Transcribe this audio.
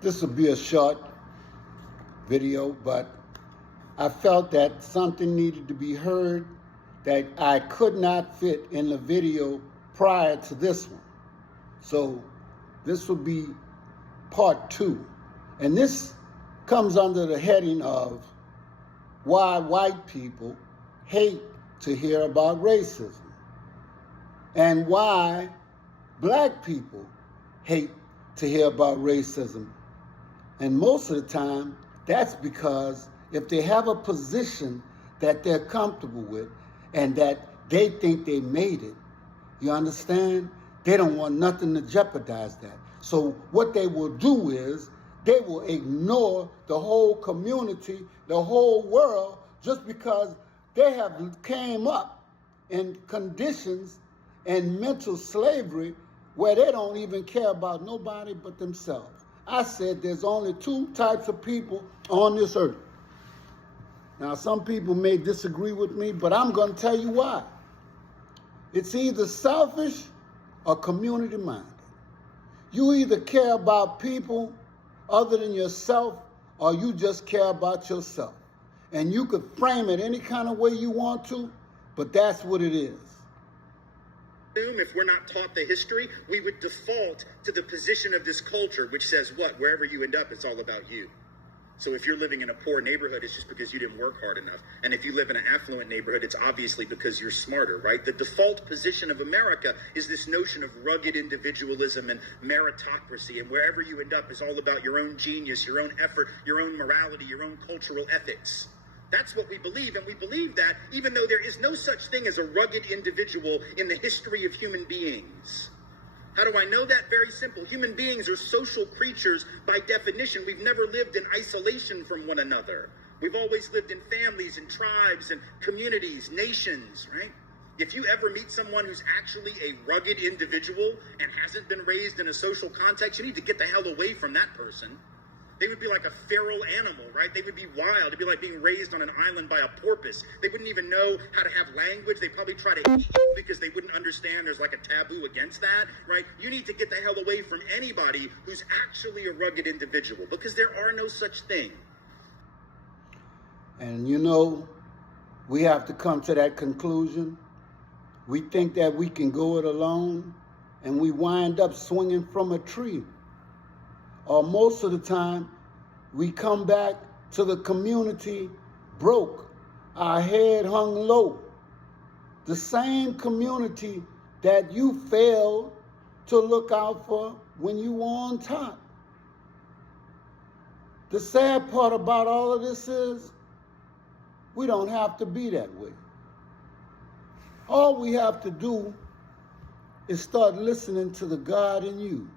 This will be a short video, but I felt that something needed to be heard that I could not fit in the video prior to this one. So this will be part 2. And this comes under the heading of why white people hate to hear about racism and why black people hate to hear about racism. And most of the time, that's because if they have a position that they're comfortable with and that they think they made it, you understand? They don't want nothing to jeopardize that. So what they will do is they will ignore the whole community, the whole world, just because they have came up in conditions and mental slavery where they don't even care about nobody but themselves. I said there's only 2 types of people on this earth. Now, some people may disagree with me, but I'm going to tell you why. It's either selfish or community-minded. You either care about people other than yourself, or you just care about yourself. And you could frame it any kind of way you want to, but that's what it is. If we're not taught the history, we would default to the position of this culture, which says what? Wherever you end up, it's all about you. So if you're living in a poor neighborhood, it's just because you didn't work hard enough. And if you live in an affluent neighborhood, it's obviously because you're smarter, right? The default position of America is this notion of rugged individualism and meritocracy. And wherever you end up is all about your own genius, your own effort, your own morality, your own cultural ethics. That's what we believe, and we believe that even though there is no such thing as a rugged individual in the history of human beings. How do I know that? Very simple. Human beings are social creatures by definition. We've never lived in isolation from one another. We've always lived in families and tribes and communities, nations, right? If you ever meet someone who's actually a rugged individual and hasn't been raised in a social context, you need to get the hell away from that person. They would be like a feral animal, right? They would be wild. It'd be like being raised on an island by a porpoise. They wouldn't even know how to have language. They'd probably try to eat you because they wouldn't understand there's like a taboo against that, right? You need to get the hell away from anybody who's actually a rugged individual because there are no such thing. And you know, we have to come to that conclusion. We think that we can go it alone, and we wind up swinging from a tree. Or most of the time, we come back to the community broke, our head hung low. The same community that you failed to look out for when you were on top. The sad part about all of this is we don't have to be that way. All we have to do is start listening to the God in you.